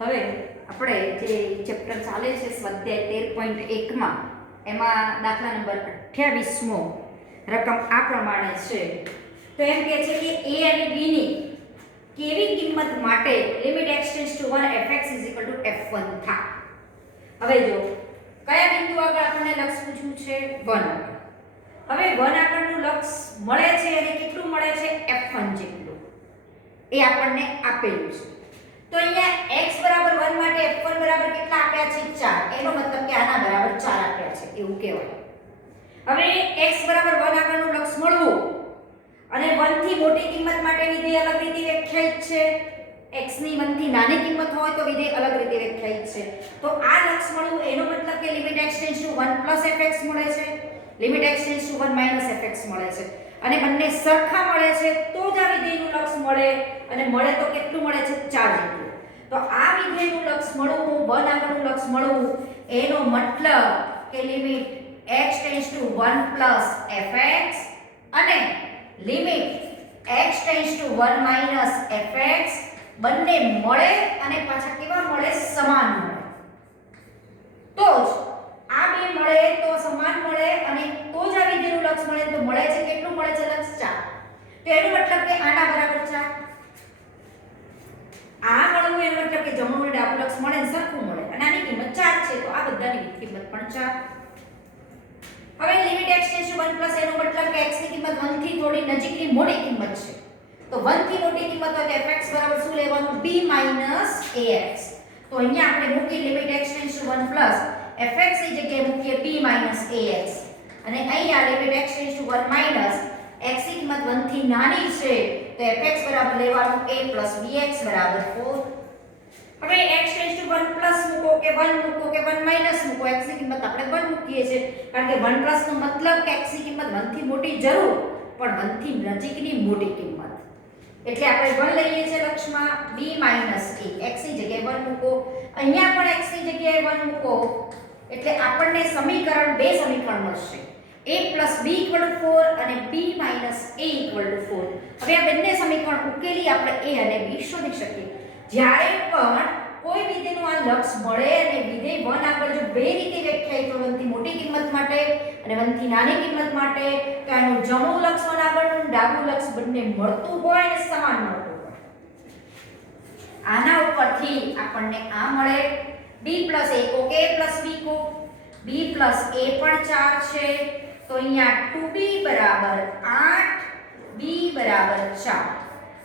હવે આપણે જે ચેપ્ટર ચાલે છે સ્વાધ્યાય 13.1 માં એમાં દાખલા નંબર 28મો રકમ આ પ્રમાણે છે. તો એમ કહે છે કે a અને b ની કેવી કિંમત માટે limit x tends to 1 fx f1 થાય. હવે જો કયા બિંદુ આગળ આપણને લક્ષ પૂછ્યું છે 1 આગળ. હવે 1 આગળનું લક્ષ મળે છે અને કેટલું મળે છે f1 જેટલું એ આપણને આપેલું છે. તો અહીંયા x બરાબર 1 માટે f1 બરાબર કેટલા આપ્યા છે 4. એનો મતલબ કે આના બરાબર 4 આપ્યા છે એવું કહેવાય. હવે x બરાબર 1 આગળનું લક્ષ મળવું અને 1 થી મોટી કિંમત માટે વિધેય અલગ રીતે વ્યાખ્યાયિત છે. x ની 1 થી નાની કિંમત હોય તો વિધેય અલગ રીતે વ્યાખ્યાયિત છે. તો આ લક્ષ મળવું એનો મતલબ કે limit x tends to 1 fx મળે છે, limit x tends to 1 fx મળે છે અને બંને સરખા મળે છે તો જ આ વિધેયનું લક્ષ મળે. અને મળે તો કેટલું મળે છે 4 જેટલું. તો આ વિધેયનું લક્ષ મળવું 1 આગળનું લક્ષ મળવું એનો મતલબ કે limit x tends to 1 fx અને limit x tends to 1 fx બંને મળે અને પાછા કેવા મળે સમાન મળે. તો જ આ બે મળે તો સમાન મળે અને તો જ આ વિધેયનું લક્ષ મળે. તો મળે છે કેટલું મળે છે લક્ષ 4. તો એનો મતલબ કે આના બરાબર 4. આ મળવું એનો મતલબ કે જમણું અને ડાબું લક્ષ મળે ને સરખું મળે અને આની કિંમત 4 છે તો આ બધાની કિંમત પણ 4. હવે લિમિટ x ટેન્ડ્સ ટુ 1 એનો મતલબ કે x ની કિંમત 1 થી થોડી નજીકની મોટી કિંમત છે. તો 1 થી મોટી કિંમત હોય તો fx બરાબર શું લેવાનું b ax. તો અહીંયા આપણે મૂકી limit x tends to 1 fx ની જગ્યાએ મૂકીએ b ax અને અહીંયા limit x tends to 1 x ની કિંમત 1 થી નાની છે તો fx બરાબર લેવાનું a bx બરાબર 4. હવે x ટેન્ડ્સ ટુ 1 મૂકો કે 1 મૂકો કે 1 મૂકો x ની કિંમત આપણે 1 મૂકીએ છે કારણ કે 1 નો મતલબ કે x ની કિંમત 1 થી મોટી જરૂર પણ 1 થી નજીકની મોટી કિંમત. એટલે આપણે 1 લઈએ છે લક્ષમાં b a x ની જગ્યાએ 1 મૂકો. અહીંયા પણ x ની જગ્યાએ 1 મૂકો એટલે આપણને સમીકરણ બે સમીકરણ મળશે a b 4 અને b a 4. હવે આ બંને સમીકરણ ઉકેલી આપણે a અને b શોધી શકીએ. જ્યારે પણ કોઈ વિધેયનું આ લક્ષ મળે અને વિધેય 1 આગળ જો બે રીતે વ્યાખ્યાયિત હોય 1 થી મોટી કિંમત માટે અને 1 થી નાની કિંમત માટે તો આનું જમણું લક્ષ 1 આગળનું ડાબું લક્ષ બંને મળતું હોય અને સમાન મળતું હોય. આના ઉપરથી આપણને આ મળે b a કો કે b કો b a પણ 4 છે તો અહીંયા 2b બરાબર 8 b બરાબર 4.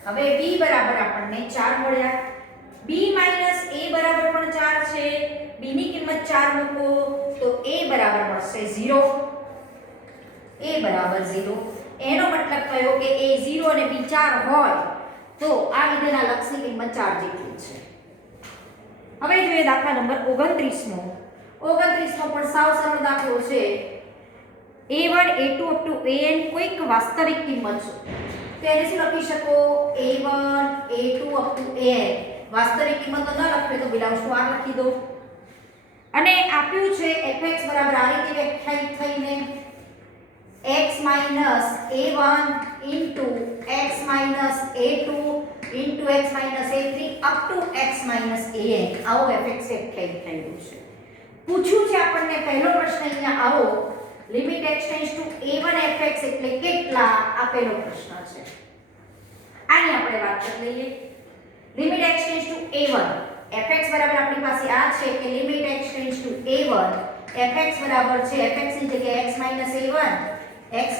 હવે b બરાબર આપણને 4 મળ્યા. b a બરાબર પણ 4 છે. b ની કિંમત 4 મૂકો તો a બરાબર મળશે 0. a બરાબર 0 એનો મતલબ થયો કે a 0 અને b 4 હોય તો આ વિધેયના લક્ષની કિંમત 4 જેટલી છે. હવે જોઈએ દાખલા નંબર 29મો. 29મો પણ સાવ સરળ દાખલો છે. a1 a2 up to an કોઈક વાસ્તવિક કિંમત છે. તો એને શું લખી શકો a1 a2 up to an વાસ્તવિક કિંમત ન લખે તો બિલાઉ શું આ લખી દો. અને આપ્યું છે fx બરાબર આ રીતે વ્યાખ્યાયિત થઈને x a1 into x a2 into x a3 up to x an આવો fx વ્યાખ્યાયિત થયેલું છે. પૂછ્યું છે આપણને પહેલો પ્રશ્ન અહીંયા આવો limit x tends to a1 fx એટલે કેટલા આપેલો પ્રશ્ન છે. આની આપણે વાત કરી લઈએ. Limit x tends to a1 fx બરાબર આપણી પાસે આ છે કે limit x tends to a1 fx બરાબર છે fx ની જગ્યાએ x a1 x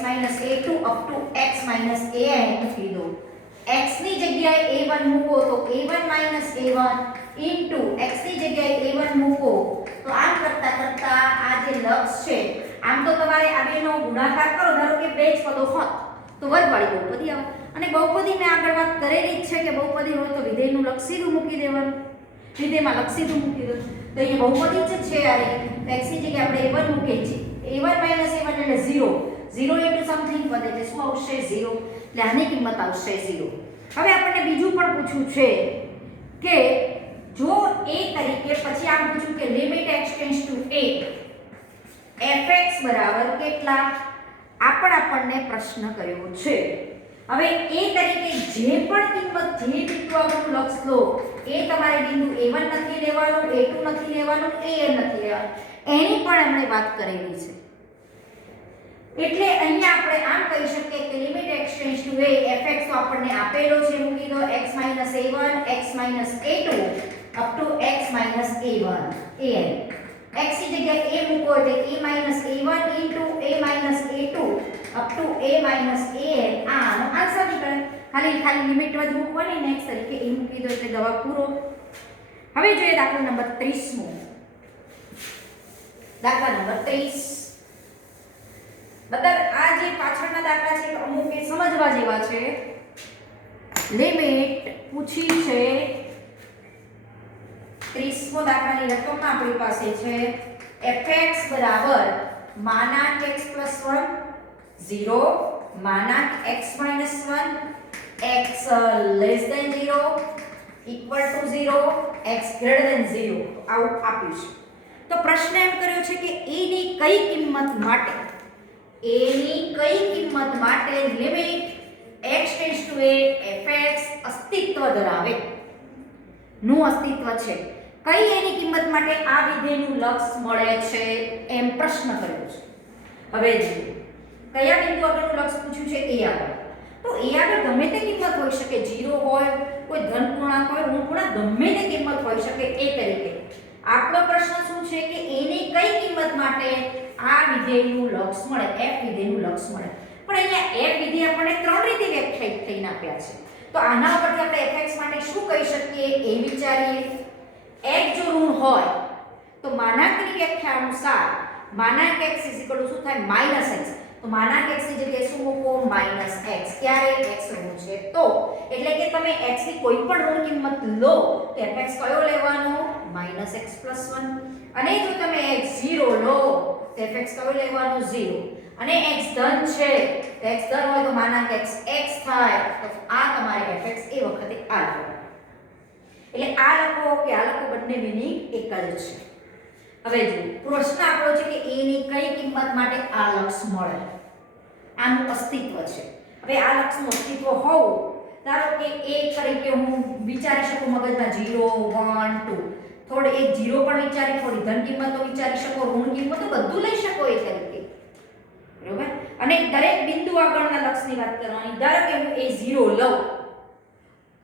a2 up to x an મૂકી દો. x ની જગ્યાએ a1 મૂકો તો a1 a1 into x ની જગ્યાએ a1 મૂકો તો આમ કરતા આ જે લક્ષ છે આમ તો તમારે આ બેનો ગુણાકાર કરો ધારો કે બે જ પદો હોત તો વર્ગવાળી બહુપદી આવે અને બહુપદી મેં આગળ વાત કરેલી જ છે કે બહુપદી હોય તો વિધેયનું લક્ષ સીધું મૂકી દેવાનું. વિધેયમાં લક્ષ સીધું મૂકી દો તો અહીંયા બહુપદી જ છે આ તો x ની જગ્યાએ આપણે a1 મૂકીએ છીએ a1 a1 એટલે 0 0 into something પદ એટલે શું આવશે 0 એટલે આની કિંમત આવશે 0. હવે આપણને બીજું પણ પૂછ્યું છે કે જો a તરીકે પછી આમ પૂછ્યું કે limit x tends to a fx બરાબર કેટલા આ પણ આપણને પ્રશ્ન કર્યો છે. હવે એ તરીકે જે પણ કિંમત જે બિંદુ આગળનું લક્ષ લો એ તમારે બિંદુ a1 નથી લેવાનું, a2 નથી લેવાનું, an નથી લેવાનું, એની પણ આપણે વાત કરેલી છે. એટલે અહીંયા આપણે આમ કહી શકીએ કે limit x tends to a fx તો આપણને આપેલો છે, મૂકી દો x - a1 x - a2 up to x - a1 an. x ની જગ્યાએ a મૂકો એટલે a - a1 into a - a2 up to a - an. આનો આન્સર નીકળે. ખાલી લિમિટ જ મૂકવાની ને x તરીકે a મૂકી દો એટલે જવાબ પૂરો. હવે જોઈએ દાખલા નંબર 30 મો. દાખલા નંબર 30 બધા આ જે પાછળના દાખલા છે અમુક એ સમજવા જેવા છે. લિમિટ પૂછી છે 30મો દાખલાની રકમમાં આપણી પાસે છે fx બરાબર માનાંક x + 1 0 માનાંક x - 1 x less than 0 equal to 0 x greater than 0 આવું આપ્યું છે. તો પ્રશ્ન એમ કર્યો છે કે a ની કઈ કિંમત માટે limit x tends to a fx અસ્તિત્વ ધરાવે નું અસ્તિત્વ છે. કઈ એની કિંમત માટે આ વિધેયનું લક્ષ મળે છે એમ પ્રશ્ન કર્યો છે. હવે જોઈએ કયા બિંદુ આગળનું લક્ષ પૂછ્યું છે a આગળ. તો a આગળ ગમે તે કિંમત હોઈ શકે, 0 હોય, કોઈ ધન પૂર્ણાંક હોય, ઋણ પૂર્ણાંક, ગમે તે કિંમત હોઈ શકે. એ તરીકે આપણો પ્રશ્ન શું છે કે a ની કઈ કિંમત માટે આ વિધેયનું લક્ષ મળે, f વિધેયનું લક્ષ મળે. પણ અહીંયા f વિધેય આપણને ત્રણ રીતે વ્યાખ્યાયિત થઈને આપ્યા છે. તો આના ઉપરથી આપણે fx માટે શું કહી શકીએ એ વિચારીએ. x જો ઋણ હોય તો માનાંકની વ્યાખ્યા અનુસાર માનાંક x શું થાય -x. તો માનાંક x ની જગ્યાએ શું મૂકો -x. ક્યારે x ઋણ છે તો એટલે કે તમે x ની કોઈ પણ ઋણ કિંમત લો તો fx કયો લેવાનો -x + 1. અને જો તમે x 0 લો તો fx કયો લેવાનો 0. અને x ધન છે તો x ધન હોય તો માનાંક x x થાય તો આ તમારે fx એ વખતે આ લખો. એટલે આ લખો કે આ લખો બંને મીનિંગ એક જ છે. હવે જો પ્રશ્ન આપણો છે કે a ની કઈ કિંમત માટે આ લક્ષ મળે, આનું અસ્તિત્વ છે. હવે આ લક્ષનું અસ્તિત્વ હોવું, ધારો કે a તરીકે હું વિચારી શકું મગજમાં 0 1 2, થોડે એક 0 પણ વિચારી, થોડી ધન કિંમતો વિચારી શકો, ઋણ કિંમતો બધું લઈ શકો એ તરીકે, બરોબર. અને દરેક બિંદુ આગળના લક્ષની વાત કરવાની. ધારો કે હું a 0 લઉં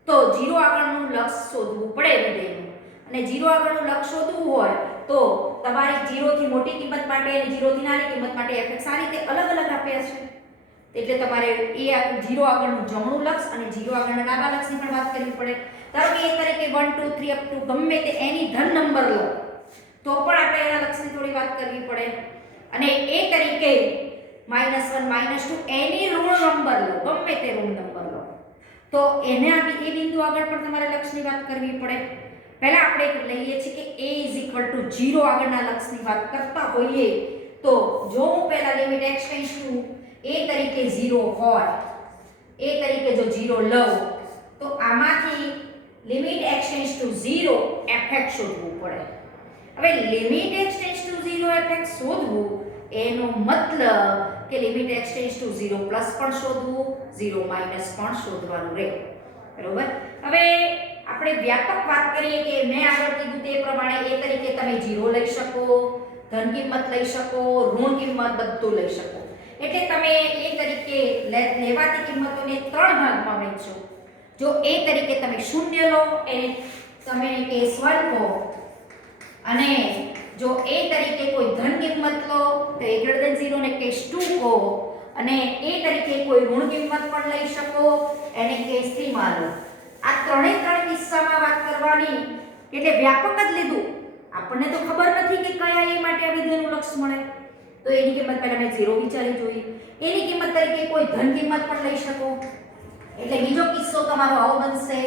તો 0 આગળનું લક્ષ શોધવું પડે વિધેયનું. અને 0 આગળનું લક્ષ શોધવું હોય તો તમારે 0 થી મોટી કિંમત માટે અને 0 થી નાની કિંમત માટે fx આ રીતે અલગ અલગ આપ્યા છે. એટલે તમારે એ 0 આગળનું જમણું લક્ષ અને 0 આગળના ડાબા લક્ષની પણ વાત કરવી પડે. ધારો કે એ તરીકે 1 2 3 અપ ટુ ગમે તે એની ધન નંબર લો તો પણ આપણે એના લક્ષની થોડી વાત કરવી પડે. અને એ તરીકે -1 -2 એની ઋણ નંબર લો, ગમે તે ઋણ નંબર લો તો એને એ બિંદુ આગળ પણ તમારે લક્ષની વાત કરવી પડે. પહેલા આપણે લઈએ છીએ કે a 0 આગળના લક્ષની વાત કરતા હોઈએ તો જો હું પહેલા limit x tends to a તરીકે 0 હોય, a તરીકે જો 0 લઉં તો આમાંથી limit x tends to 0 fx શોધવું પડે. હવે limit x tends to 0 fx શોધવું એનો મતલબ કે limit x tends to 0 plus પણ શોધવું, 0 માઈનસ પણ શોધવાનું રહે, બરોબર. હવે આપણે વ્યાપક વાત કરીએ કે મેં આગળ કીધું તે પ્રમાણે a તરીકે તમે 0 લઈ શકો, ધન કિંમત લઈ શકો, ઋણ કિંમત બધું લઈ શકો. એટલે તમે a તરીકે લેવાતી કિંમતોને ત્રણ ભાગમાં વહેંચો. જો a તરીકે તમે 0 લો એને તમે કેસ 1 કહો, અને જો a તરીકે કોઈ ધન કિંમત લો તો a greater than 0 ને કેસ 2 કહો, અને a તરીકે કોઈ ઋણ કિંમત પણ લઈ શકો એને કેસ 3 માં લો. આ ત્રણ કિસ્સામાં વાત કરવાની એટલે વ્યાપક જ લીધું. આપણને તો ખબર નથી કે કયા a માટે આ વિધેયનું લક્ષ મળે તો એની કિંમત પહેલા મેં 0 વિચારી જોઈએ. એની કિંમત તરીકે કોઈ ધન કિંમત પણ લઈ શકો એટલે બીજો કિસ્સો તમારો આવો બનશે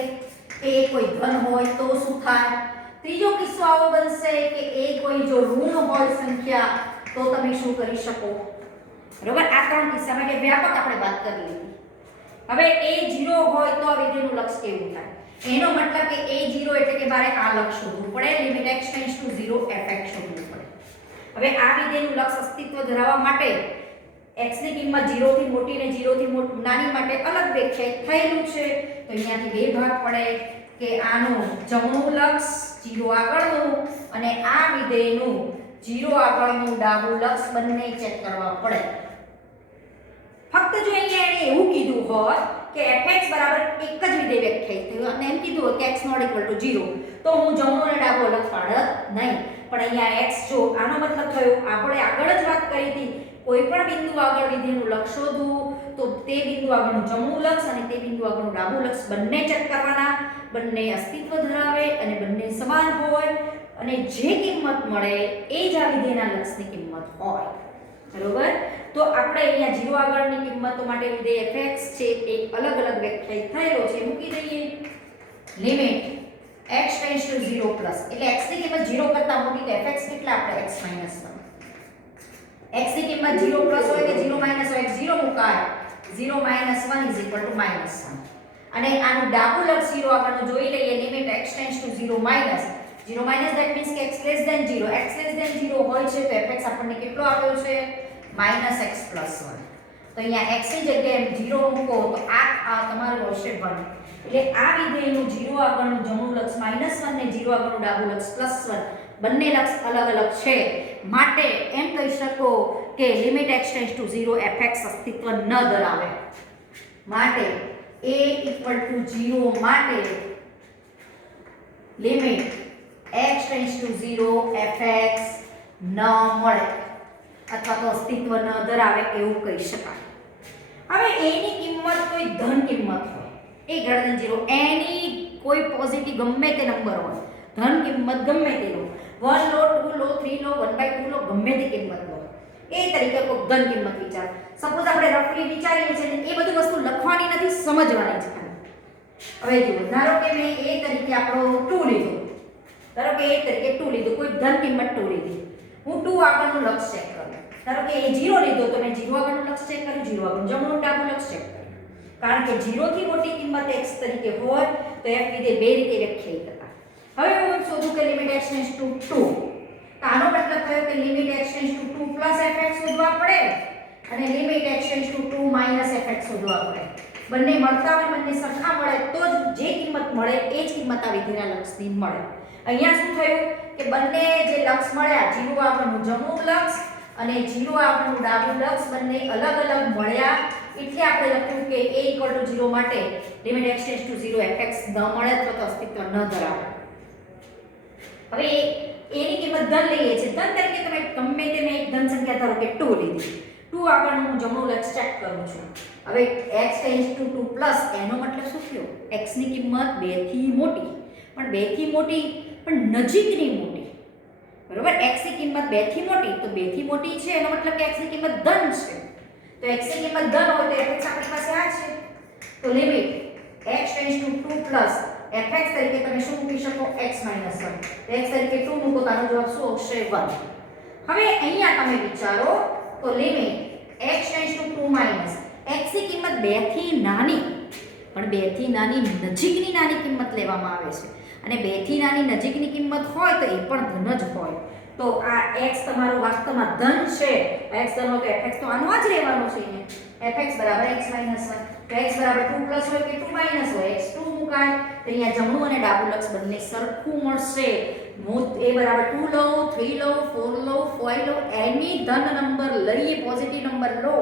કે એ કોઈ ધન હોય તો શું થાય. ત્રીજો કિસ્સો આવો બનશે કે એ કોઈ જો ઋણ હોય સંખ્યા તો તમે શું કરી શકો, બરોબર. આ ત્રણ કિસ્સામાં કે વ્યાપક આપણે વાત કરી લીધી. હવે a 0 હોય તો આ વિધેયનું લક્ષ કેવું થાય એનો મતલબ કે a 0 એટલે કે મારે આ લક્ષ શોધવું પડે, limit x tends to 0 fx શોધવું પડે. હવે આ વિધેયનું લક્ષ અસ્તિત્વ ધરાવવા માટે x ની કિંમત 0 થી મોટી ને 0 થી નાની માટે અલગ વ્યાખ્યાયિત થયેલું છે. તો અહીંયાથી બે ભાગ પડે કે આનું જમણું લક્ષ 0 આગળનું અને આ વિધેયનું 0 આગળનું ડાબું લક્ષ બંને ચેક કરવા પડે. ફક્ત જો અહીંયા એને એવું કીધું હોત કે fx બરાબર એક જ વિધેય વ્યાખ્યાયિત થયું અને એમ કીધું હોત કે x ≠ 0 તો હું જમણો અને ડાબો અલગ પાડત નહીં. પણ અહીંયા x જો આનો મતલબ થયો આપણે આગળ જ વાત કરી હતી કોઈ પણ બિંદુ આગળ વિધેયનું લક્ષ શોધવું તો તે બિંદુ આગળનું જમણું લક્ષ અને તે બિંદુ આગળનું ડાબું લક્ષ બંને ચેક કરવાના. બંને અસ્તિત્વ ધરાવે અને બંને સમાન હોય અને જે કિંમત મળે એ જ આ વિધેયના લક્ષની કિંમત હોય. બરોબર? તો આપણે અહીંયા 0 આગળની કિંમતો માટે વિધેય fx છે એ અલગ અલગ વ્યાખ્યાયિત થયેલો છે. મૂકી દઈએ લિમિટ x → 0 પ્લસ એટલે x ની કિંમત 0 કરતા મોટી તો fx કેટલા આપણે x - 1 x ની કિંમત 0 પ્લસ હોય કે 0 માઈનસ હોય 0 મુકાય 0 - 1 = -1 અને આનું ડાબું લક્ષ 0 આગળનું જોઈ લઈએ limit x → 0 minus 0 minus that means કે x <0 x <0 હોય છે તો fx આપણને કેટલો આપ્યો છે -x + 1. તો અહીંયા x ની જગ્યાએ 0 મૂકો તો આ તમારું હશે 1 એટલે આ વિધેયનું 0 આગળનું જમણું લક્ષ -1 ને 0 આગળનું ડાબું લક્ષ +1 બંને લક્ષ અલગ અલગ છે માટે એમ કહી શકો કે લિમિટ x → 0 fx અસ્તિત્વ ન ધરાવે. માટે a = 0 માટે લિમિટ x → 0 fx ન મળે અથવા તો અસ્તિત્વ ન ધરાવે એવું કહી શકાય. હવે a ની કિંમત કોઈ ધન કિંમત હોય a > 0 એની કોઈ પોઝિટિવ ગમે તે નંબર હોય ધન કિંમત ગમે તે લો 1 લો 2 લો 3 લો 1/2 લો ગમે તે કિંમત લો એ તરીકે કોઈ ધન કિંમત વિચાર. સપોઝ આપણે રફલી વિચારીએ છીએ એ બધી વસ્તુ લખવાની નથી સમજવાની છે. હવે જુઓ ધારો કે મેં a તરીકે આપણો 2 લીધો ધારો કે a તરીકે 2 લીધું કોઈ ધન કિંમત 2 લીધી હું 2 આગળનું લક્ષ ચેક કરું. ધારો કે a 0 લીધો તો મેં 0 આગળનું લક્ષ ચેક કર્યું 0 આગળનું જમણું ડાબું લક્ષ ચેક કર્યું. કારણ કે 0 થી મોટી કિંમત x તરીકે હોય તો f વિધેય બે રીતે વ્યાખ્યાયિત હતા. હવે હું શોધું કે લિમિટ x → 2 તો આનો મતલબ થયો કે લિમિટ x → 2 fx શોધવા પડે અને લિમિટ x → 2 fx શોધવા પડે. બંને મળતા હોય બંને સરખા મળે તો જ જે કિંમત મળે એ જ કિંમત આ વિધેયના લક્ષની મળે. અહીંયા શું થયું કે બંને જે લક્ષ મળ્યા 0 આગળનું જમણું લક્ષ અને 0 આગળનું ડાબું લક્ષ બંને અલગ અલગ મળ્યા એટલે આપણે લખ્યું કે a = 0 માટે લિમિટ x → 0 fx ન મળે અથવા તો અસ્તિત્વ ન ધરાવે. હવે a ની કિંમત ધન લઈએ છે ધન તરીકે તમે ગમે તે મેં એક ધન સંખ્યા ધારો કે 2 લીધી 2 આગળનું હું જમણું લક્ષ ચેક કરું છું. હવે x → 2 એનો મતલબ શું થયો x ની કિંમત 2 થી મોટી પણ 2 થી મોટી પણ નજીકની મોટી. બરોબર x ની કિંમત 2 થી મોટી તો 2 થી મોટી છે એનો મતલબ કે x ની કિંમત ધન છે. તો x ની કિંમત ધન હોય તો fx આપણી પાસે આ છે. તો લિમિટ x → 2 fx તરીકે તમે શું મૂકી શકો x - 1 તો x તરીકે 2 મૂકો તો આનો જવાબ શું આવશે 1. હવે અહીંયા તમે વિચારો તો લિમિટ x → 2 x ની કિંમત 2 થી નાની પણ 2 થી નાની નજીકની નાની કિંમત લેવામાં આવે છે અને 2 થી નાની નજીકની કિંમત હોય તો એ પણ ધન જ હોય. તો આ x તમારો વાસ્તવમાં ધન છે x ધન હોય તો fx તો આનો જ લેવાનો છે. fx = x - 1 તો x = 2 પ્લસ હોય કે 2 માઈનસ હોય x 2 મુકાય તો અહીંયા જમણું અને ડાબું લક્ષ બંને સરખું મળશે. હું a = 2 લઉં 3 લઉં 4 લઉં 5 લઉં એની ધન નંબર લઈએ પોઝિટિવ નંબર લો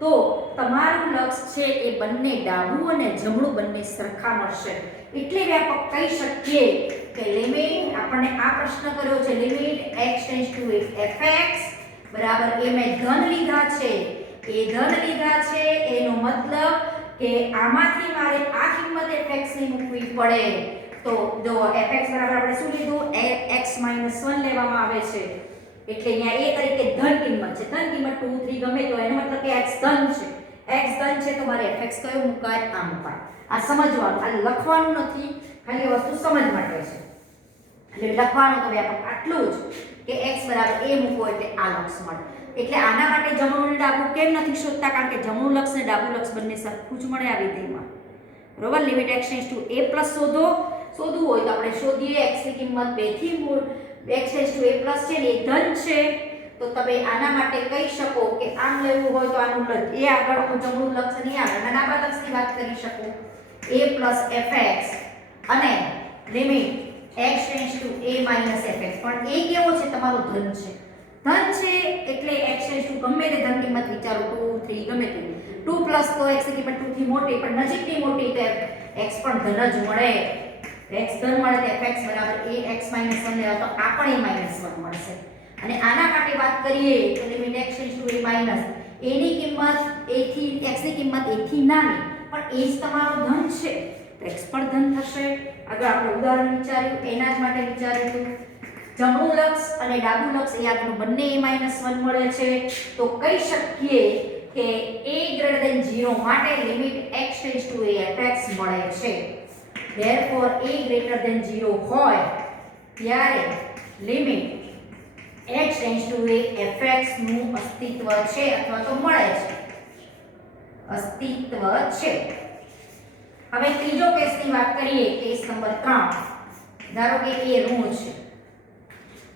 તો તમારું લક્ષ છે એ બંને ડાબું અને જમણું બંને સરખા મળશે. એટલે વ્યાપક કહી શકીએ કે લિમિટ આપણને આ પ્રશ્ન કર્યો છે લિમિટ x → fx બરાબર એ મેં ધન લીધા છે એ ધન લીધા છે એનો મતલબ કે આમાંથી મારે આ કિંમત fx ની મૂકવી પડે. તો જો fx બરાબર આપણે શું લીધું x - 1 લેવામાં આવે છે એટલે અહીંયા a તરીકે ધન કિંમત છે. ધન કિંમત 2 3 ગમે તો એનો મતલબ કે x ધન છે. x ધન છે તો મારે fx કયો મુકાય આ મુકાય. આ સમજવાનું આ લખવાનું નથી ખાલી વસ્તુ સમજ માટે છે. એટલે લખવાનું તો વ્યાપક આટલું જ કે x = a મૂકો એટલે આ લક્ષ મળે. એટલે આના માટે જમણું અને ડાબું કેમ નથી શોધતા કારણ કે જમણું લક્ષ અને ડાબું લક્ષ બંને સરખું જ મળે આ વિધેયમાં. બરોબર લિમિટ x → a+ શોધવું હોય તો આપણે શોધીએ x ની કિંમત 2 થી x → a+ છે ને એ ધન છે તો તમે આના માટે કહી શકો કે આમ લેવું હોય તો આનું લક્ષ એ આગળનું જમણું લક્ષ નહીં આવે અને ડાબા લક્ષની વાત કરી શકો a + fx અને લિમિટ x → a - fx પણ એ કેવો છે તમારો ધન છે એટલે x → ગમે તે ધન કિંમત વિચારો 2 3 ગમે તે 2 + તો x ની કિંમત 2 થી મોટી પણ નજીકની મોટી તો x પણ ધન જ મળે x ધન મળે તો fx = ax - 1 લેવા તો આ પણ a - 1 મળશે અને આના માટે વાત કરીએ તો લિમિટ x → a - a ની કિંમત a થી x ની કિંમત a થી નાની પણ a જ તમારો ધન છે તો x પણ ધન થશે આગળ આપણે ઉદાહરણ વિચાર્યું એના જ માટે વિચાર્યું જમણું લક્ષ અને ડાબું લક્ષ એ આગળ બંને a - 1 મળે છે તો કહી શકીએ કે a > 0 માટે લિમિટ x → a fx મળે છે therefore a > 0 હોય ત્યારે લિમિટ x → a fx નું અસ્તિત્વ છે અથવા તો મળે છે અસ્તિત્વ છે હવે ત્રીજો કેસની વાત કરીએ કેસ નંબર 3 ધારો કે એ ઋણ છે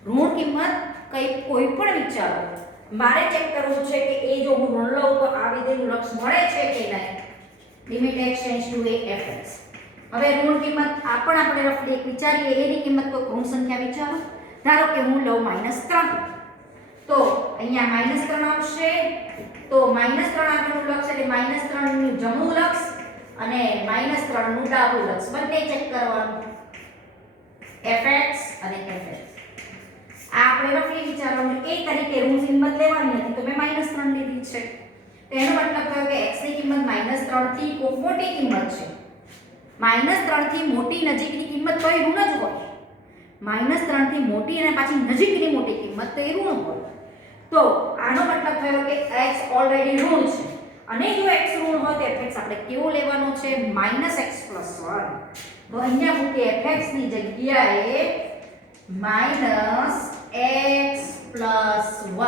ઋણ કિંમત કોઈ પણ વિચારો મારે ચેક કરવું છે કે એ જો હું ઋણ લઉં તો આ વિધેયનું લક્ષ મળે છે કે નહીં લિમિટ x → a fx હવે ઋણ કિંમત આપણે રફલી એક વિચારીએ એની કિંમત કોઈ ઋણ સંખ્યા વિચારો ધારો કે હું લઉં -3 તો અહીંયા -3 આવશે તો -3 આગળનું લક્ષ એટલે -3 નું જમણું લક્ષ અને -3 નું ડાબું લક્ષ બંને ચેક કરવાનું fx અને fx આ આપણે રફલી વિચારવાનું a તરીકે ઋણ કિંમત લેવાની હતી તો મેં -3 લીધી છે તો એનો મતલબ થયો કે x ની કિંમત -3 થી ખૂબ મોટી કિંમત છે -3 થી મોટી નજીકની કિંમત તો એ ઋણ જ હોય -3 થી મોટી અને પાછી નજીકની મોટી કિંમત તો એ ઋણ હોય તો આનો મતલબ થયો કે x ઓલરેડી ઋણ છે અને જો x ઋણ હોય તો fx આપણે કેવો લેવાનો છે -x + 1 તો અહીંયા મૂકે fx ની જગ્યાએ -x + 1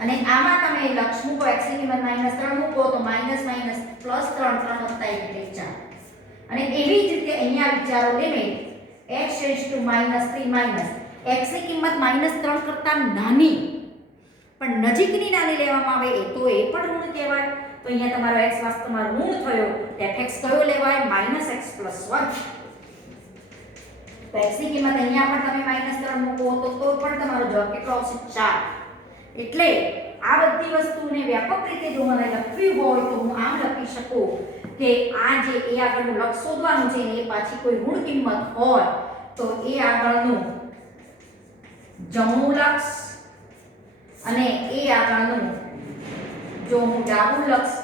અને આમાં તમે લક્ષ મૂકો x ની કિંમત -3 મૂકો તો +- +3 3 + 1 એટલે 4 અને એવી જ રીતે અહીંયા વિચારો લિમિટ x → -3 x ની કિંમત -3 કરતા નાની પણ નજીકની નાની લેવામાં આવે તો એ પણ ઋણ કહેવાય તો અહીંયા તમારો x વાસ્તવમાં ઋણ થયો fx કયો લેવાય -x + 1 તો x ની કિંમત અહીંયા પણ તમે -3 મૂકો તો પણ તમારો જવાબ કેટલો આવશે 4 એટલે આ બધી વસ્તુને વ્યાપક રીતે જો મને લખવી હોય તો હું આમ લખી શકું કે આ જે a આગળનું લક્ષ શોધવાનું છે એ પાછી કોઈ ઋણ કિંમત હોય તો એ આગળનું જમણું લક્ષ અને એ આગળનું જો હું ડાબું લક્ષ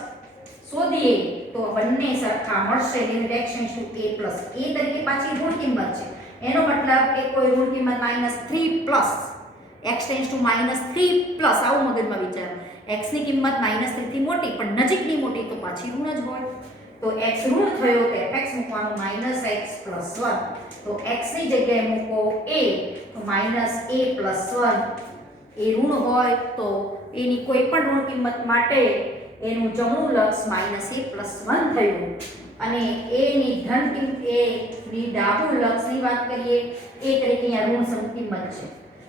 શોધીએ તો બંને સરખા મળશે લિમિટ x → a + a તરીકે પાછી ઋણ કિંમત છે એનો મતલબ કે કોઈ ઋણ કિંમત -3 x → -3 આવું મગજમાં વિચારો x ની કિંમત -3 થી મોટી પણ નજીકની મોટી તો પાછી ઋણ જ હોય તો x ઋણ થયો તો fx મૂકવાનું -x + 1 તો x ની જગ્યાએ મૂકો a તો -a + 1 એ ઋણ હોય તો એની કોઈ પણ ઋણ કિંમત માટે એનું જમણું લક્ષ -a + 1 થયું અને a ની ધન કિંમત a ની ડાબું લક્ષની વાત કરીએ a તરીકે અહીંયા ઋણ કિંમત છે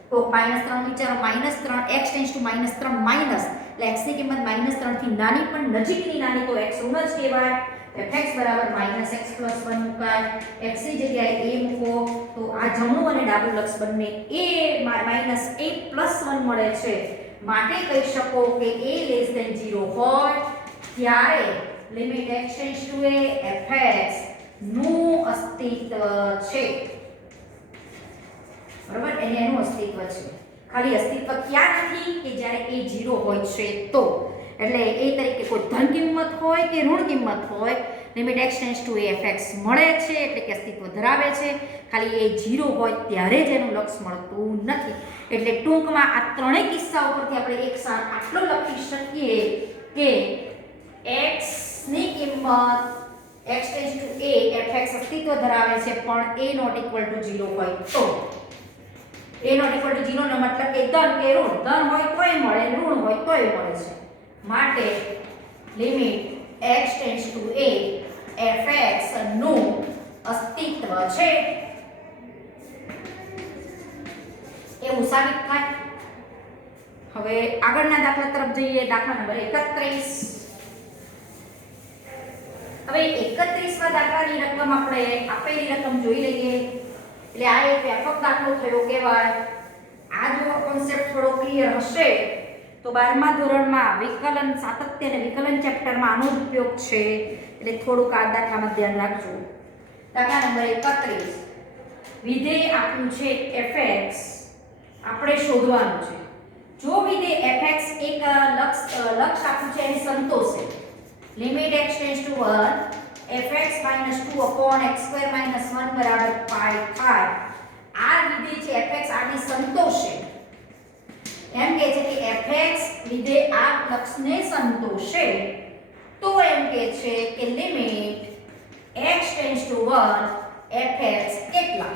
તો -3 વિચારો -3 x → -3 એટલે x ની કિંમત -3 થી નાની પણ નજીકની નાની તો x ઋણ જ કહેવાય fx = -x + 1 મુકાય x ની જગ્યાએ a મૂકો તો આ જમણું અને ડાબું લક્ષ બંને a + 1 મળે છે માટે કહી શકો કે a < 0 હોય ત્યારે લિમિટ x → a fx નું અસ્તિત્વ છે બરાબર એનું અસ્તિત્વ છે ખાલી અસ્તિત્વ ક્યાં નથી કે જ્યારે a 0 હોય છે તો એટલે a તરીકે કોઈ ધન કિંમત હોય કે ઋણ કિંમત હોય લિમિટ x → a fx મળે છે એટલે કે અસ્તિત્વ ધરાવે છે ખાલી a 0 હોય ત્યારે જ એનું લક્ષ મળતું નથી એટલે ટૂંકમાં આ ત્રણેય કિસ્સાઓ પરથી આપણે એક સાથ આટલો લખી શકીએ કે x ની કિંમત x → a fx અસ્તિત્વ ધરાવે છે પણ a ≠ 0 હોય તો a ≠ 0 નો મતલબ કે ધન કે ઋણ ધન હોય તોય મળે ઋણ હોય તોય મળે છે માટે લિમિટ x → a fx નું અસ્તિત્વ છે એવું સાબિત થાય હવે આગળના દાખલા તરફ જઈએ. દાખલા નંબર 31. હવે 31મા દાખલાની રકમ આપણે આપેલી રકમ જોઈ લઈએ. એટલે આ એક વ્યાપક દાખલો થયો કહેવાય. આ જો કોન્સેપ્ટ થોડો ક્લિયર હશે તો 12મા ધોરણમાં વિકલન સાતત્ય અને વિકલન ચેપ્ટરમાં આનો ઉપયોગ છે. એટલે થોડુંક આ દાખલામાં ધ્યાન રાખજો. દાખલા નંબર 31. વિધેય આપ્યું છે fx, આપણે શોધવાનું છે. જો વિધેય fx એક લક્ષ આપ્યું છે એને સંતોષે, limit x tends to 1 fx - 2 upon x² - 1 બરાબર પાઈ થાય. આ વિધેય છે fx આને સંતોષે. એમ કહે છે કે fx વિધેય આ લક્ષને સંતોષે તો એમ કહે છે કે limit x tends to 1 fx કેટલા.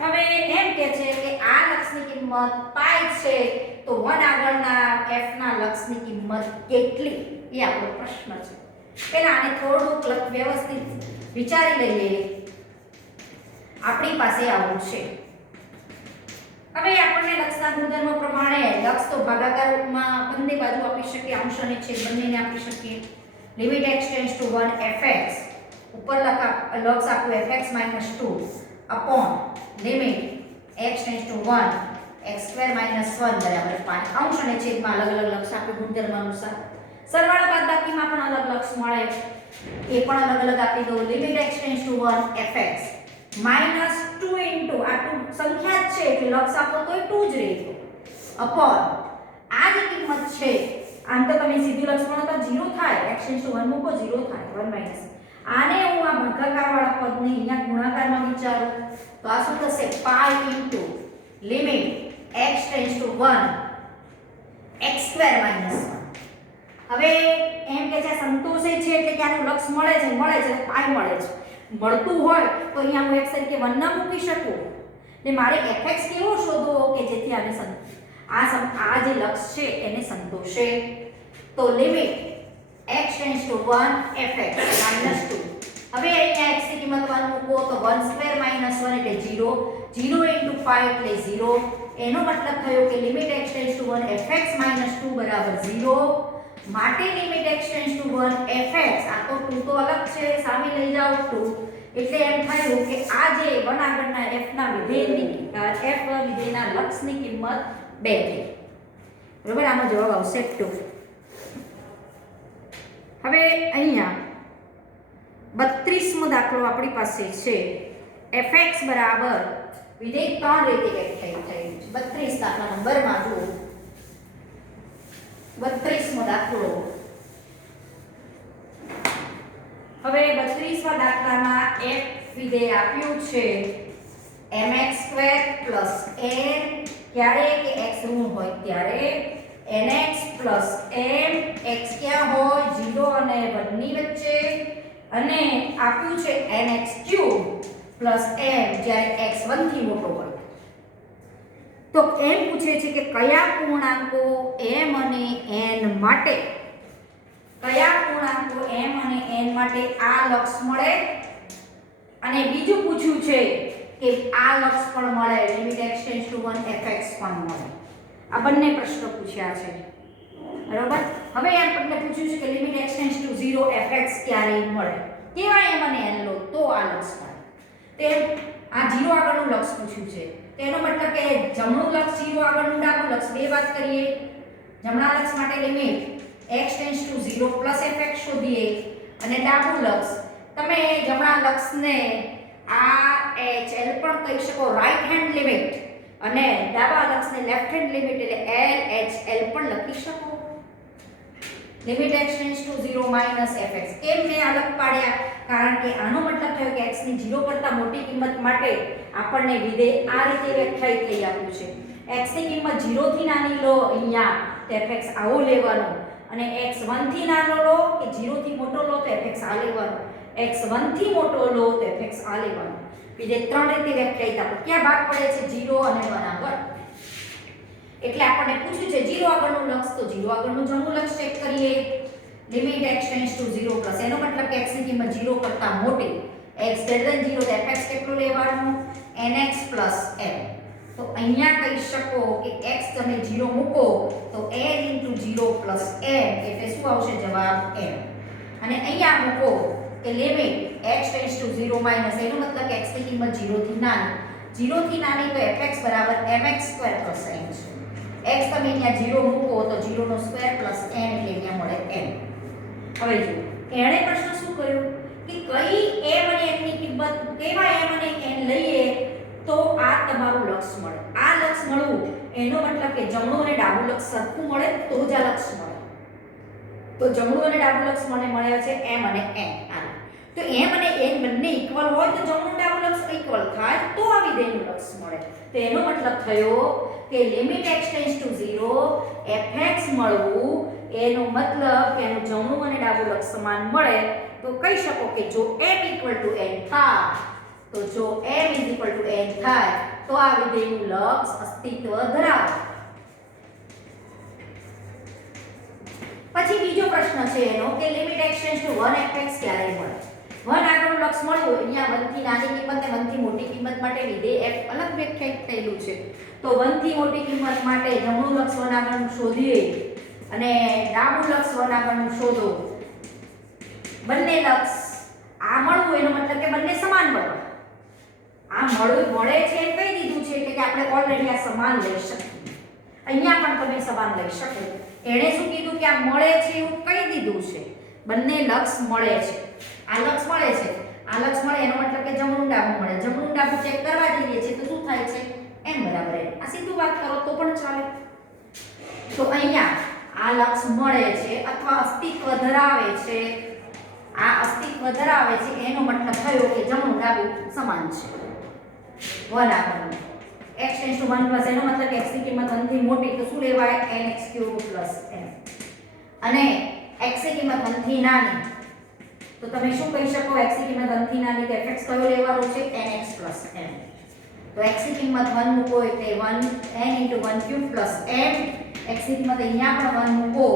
હવે એમ કહે છે કે આ લક્ષની કિંમત પાઈ છે તો 1 આગળના f ના લક્ષની કિંમત કેટલી એ આપણો પ્રશ્ન છે. પહેલા આને થોડુંક વ્યવસ્થિત વિચારી લઈએ. આપણી પાસે આવું છે. હવે આપણને લક્ષના ગુણધર્મો પ્રમાણે લક્ષ તો ભાગાકાર રૂપમાં બંને બાજુ આપી શકીએ, અંશ અને છેદ બંનેને આપી શકીએ. Limit x tends to 1 fx ઉપર લક્ષ આપ્યું fx - 2 upon limit x tends to 1 x² - 1 બરાબર 5. અંશ અને છેદમાં અલગ અલગ લક્ષ આપ્યું ગુણધર્મ અનુસાર. સરવાળા બાદબાકીમાં પણ અલગ લક્ષ મળે એ પણ અલગ અલગ આપી દો. Limit x tends to 1 fx -2 into આ 2 સંખ્યા જ છે એટલે લક્ષ આપો તોય 2 જ રહેતો અપોન આ જે કિંમત છે આમ તો તમે સીધું લક્ષ ગણો તો 0 થાય. x ટેન્ડ્સ ટુ 1 મૂકો 0 થાય 1 માઈનસ. આને હું આ ભાગાકાર વાળા પદને અહીંયા ગુણાકારમાં વિચારું તો આ શું થશે પાઈ into limit x tends to 1 x² - 1. હવે એમ કે છે સંતોષે છે એટલે કે આનું લક્ષ મળે છે પાઈ મળે છે. મળતું હોય તો અહીંયા હું x તરીકે 1 ના મૂકી શકું ને મારે fx કેવો શોધવો કે જેથી આને આ જે લક્ષ છે એને સંતોષે. તો limit x tends to 1 fx -2. હવે અહીંયા x ની કિંમત 1 મૂકો તો 1² - 1 એટલે 0 0 * 5 એટલે 0. એનો મતલબ થયો કે limit x tends to 1 fx -2 બરાબર 0. માટે limit x tends to 1 fx આ તો 2 તો અલગ છે સામે લઈ જાઓ 2 એટલે એમ થયું કે આ જે 1 આગળના f ના વિધેયની f વિધેયના લક્ષની કિંમત 2 થઈ. બરાબર આનો જવાબ આવશે 2. હવે અહીંયા 32મો દાખલો આપણી પાસે છે. fx બરાબર વિધેય 3 રીતે વ્યાખ્યાયિત થયેલું છે. 32 દાખલા નંબરમાં જુઓ 32મો દાખલો. હવે 32મા દાખલામાં f વિધેય આપ્યું છે mx² + n ક્યારે કે x ઋણ હોય ત્યારે nx + m x ક્યાં હોય 0 અને 1 ની વચ્ચે અને આપ્યું છે nx³ + m જ્યારે x 1 થી મોટો હોય. તો એમ પૂછે છે કે કયા પૂર્ણાંકો m અને n માટે આ લક્ષ મળે અને બીજું પૂછ્યું છે કે આ લક્ષ પણ મળે limit x tends to 1 fx પણ મળે. આ બંને પ્રશ્નો પૂછ્યા છે બરોબર. હવે આપણને પૂછ્યું છે કે limit x tends to 0 fx ક્યારે મળે કેવા m અને n લો તો આ લક્ષ મળે. તે આ 0 આગળનું લક્ષ પૂછ્યું છે તેનો મતલબ કે જમણું લક્ષ 0 આગળનું ડાબું લક્ષ બે વાત કરીએ. જમણા લક્ષ માટે limit x tends to 0 + fx શોધીએ અને ડાબું લક્ષ તમે જમણા લક્ષને r h l પણ કહી શકો રાઈટ હેન્ડ લિમિટ અને ડાબા લક્ષને લેફ્ટ હેન્ડ લિમિટ એટલે l h l પણ લખી શકો. Limit x tends to 0 - fx કેમ મેં અલગ પાડ્યા કારણ કે આનો મતલબ થયો કે x ની 0 કરતા મોટી કિંમત માટે આપણને વિધેય આ રીતે વ્યાખ્યાયિત થઈ આપ્યું છે. x ની કિંમત 0 થી નાની લો અહીંયા તો fx આવો લેવાનો અને x 1 થી નાનો લો કે 0 થી મોટો લો તો fx આ લેવાનો. x 1 થી મોટો લો તો fx આ લેવાનો. વિધેય 3 રીતે વ્યાખ્યાયિત આપણે ક્યાં ભાગ પડે છે 0 અને 1 આગળ. એટલે આપણને પૂછ્યું છે 0 આગળનું લક્ષ તો 0 આગળનું જમણું લક્ષ ચેક કરીએ. લિમિટ x ટેન્ડ્સ ટુ 0 એનો મતલબ કે x ની કિંમત 0 કરતા મોટી x > 0 તો fx કેટલું લેવાનું nx + m તો અહીંયા કહી શકો કે x તમે 0 મૂકો તો n * 0 + n એટલે શું આવશે જવાબ m. અને અહીંયા મૂકો કે લિમિટ x → 0 - એનો મતલબ કે x ની કિંમત 0 થી નાની 0 થી નાની તો fx = mx² + n છે. x તમે અહીંયા 0 મૂકો તો 0 નો સ્ક્વેર + n એટલે અહીંયા મળે m. હવે જો એણે પ્રશ્ન શું કર્યો કે કઈ m અને n ની કિંમત કેવા m અને n લઈએ તો આ તમારું લક્ષ મળે. આ લક્ષ મળવું એનો મતલબ કે જમણું અને ડાબું લક્ષ સરખું મળે તો જ આ લક્ષ મળે. તો જમણું અને ડાબું લક્ષ મને મળ્યા છે m અને n. તો m અને n બંને ઇક્વલ હોય તો જમણું ડાબું લક્ષ ઇક્વલ થાય તો આ વિધેયનું લક્ષ મળે. તો એનો મતલબ થયો કે લિમિટ x → 0 fx મળવું એનો મતલબ કે એનું જમણું અને ડાબું લક્ષ સમાન મળે તો કહી શકો કે જો m = n થાય તો જો m = n થાય તો આ વિધેયનું લક્ષ અસ્તિત્વ ધરાવે. પછી બીજો પ્રશ્ન છે એનો કે લિમિટ x → 1 fx ક્યારે મળે? 1 આગળનું લક્ષ મળ્યું અહીંયા 1 થી નાની કિંમત અને 1 થી મોટી કિંમત માટે વિધેય f અલગ વ્યાખ્યાયિત થયેલું છે. તો 1 થી મોટી કિંમત માટે જમણું લક્ષ 1 આગળનું શોધીએ અને ડાબું લક્ષ 1 આગળનું શોધો. બંને લક્ષ આ મળવું એનો મતલબ કે બંને સમાન મળવા. આ મળે છે એ કહી દીધું છે કે આપણે ઓલરેડી આ સમાન લઈ શકીએ. અહીંયા પણ તમે સમાન લઈ શકો. એણે શું કીધું કે આ મળે છે એવું કહી દીધું છે. બંને લક્ષ મળે છે. આ લક્ષ મળે છે. આ લક્ષ મળે એનો મતલબ કે જમણું ડાબું મળે. જમણું ડાબું ચેક કરવા જઈએ છે તો શું થાય છે m = n. આ સીધું વાત કરો તો પણ ચાલે. તો અહીંયા આ લક્ષ મળે છે અથવા અસ્તિત્વ ધરાવે છે. આ અસ્તિત્વ ધરાવે છે એનો મતલબ થયો કે જમણું ડાબું સમાન છે. 1 આગળનું x → 1 + એનો મતલબ કે x ની કિંમત 1 થી મોટી તો શું લેવાય nx³ + n. અને x ની કિંમત 1 થી નાની તો તમે શું કહી શકો x ની કિંમત 1 થી નાની તો fx કયો લેવાનો છે nx + n. તો x ની કિંમત 1 મૂકો એટલે 1 n * 1³ + m. x ની કિંમત અહીંયા પણ 1 મૂકો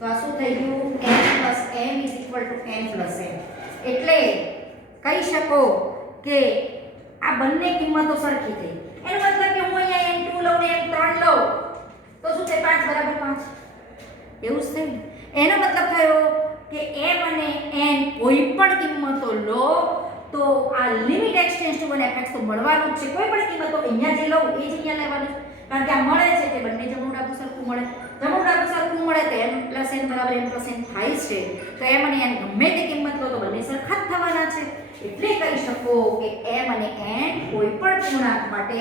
તો આ શું થઈ ગયું n + m = n + m. એટલે કહી શકો કે આ બંને કિંમતો સરખી થઈ. એનો મતલબ કે હું અહીંયા n2 લઉં ને m3 લઉં તો શું થાય 5 = 5 એવું જ થયું. એનો મતલબ થયો કે m અને n કોઈ પણ કિંમતો લો તો આ લિમિટ x → 1 fx તો મળવાનું જ છે. કોઈ પણ કિંમતો અહીંયા જે લઉં એ જ અહીંયા લેવાનું કારણ કે આ મળે છે તે બંને જમણું ડાબું સરખું મળે. જમણું ડાબું સરખું મળે તો m + n = m + n થાય છે. તો m અને n ગમે તે કિંમત લો તો બંને સરખા જ થવાના છે. એટલે કહી શકો કે m અને n કોઈ પણ પૂર્ણાંક માટે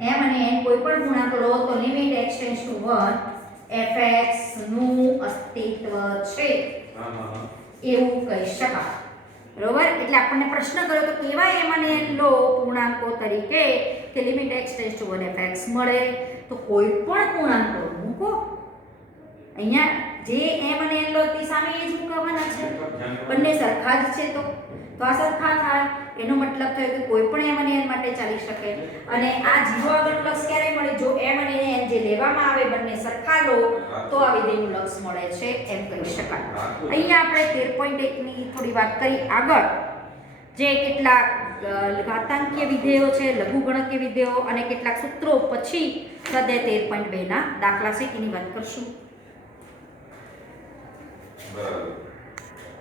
m અને n કોઈ પણ પૂર્ણાંક લો તો લિમિટ x → 1 fx નું અસ્તિત્વ છે એવું કહી શકાય. બરોબર. એટલે આપણને પ્રશ્ન કર્યો તો કેવા m અને n લો પૂર્ણાંકો તરીકે કે લિમિટ x → 1 fx મળે તો કોઈ પણ પૂર્ણાંક મૂકો. અહીંયા જે m અને n લો તે સામે એ જ મૂકવાના છે. બંને સરખા જ છે તો આ સરખા થાય એનો મતલબ થયો કે કોઈ પણ m અને n માટે ચાલી શકે. અને આ 0 આગળનું લક્ષ ક્યારે મળે જો m અને n જે લેવામાં આવે બંને સરખા લો તો આ વિધેયનું લક્ષ મળે છે એમ કહી શકાય. અહીંયા આપણે 13.1 ની થોડી વાત કરી આગળ જે કેટલાક ઘાતાંકીય વિધેયો છે, લઘુગણકીય વિધેયો અને કેટલાક સૂત્રો પછી સ્વાધ્યાય 13.2 ના દાખલા છે એની વાત કરશું. બરાબર.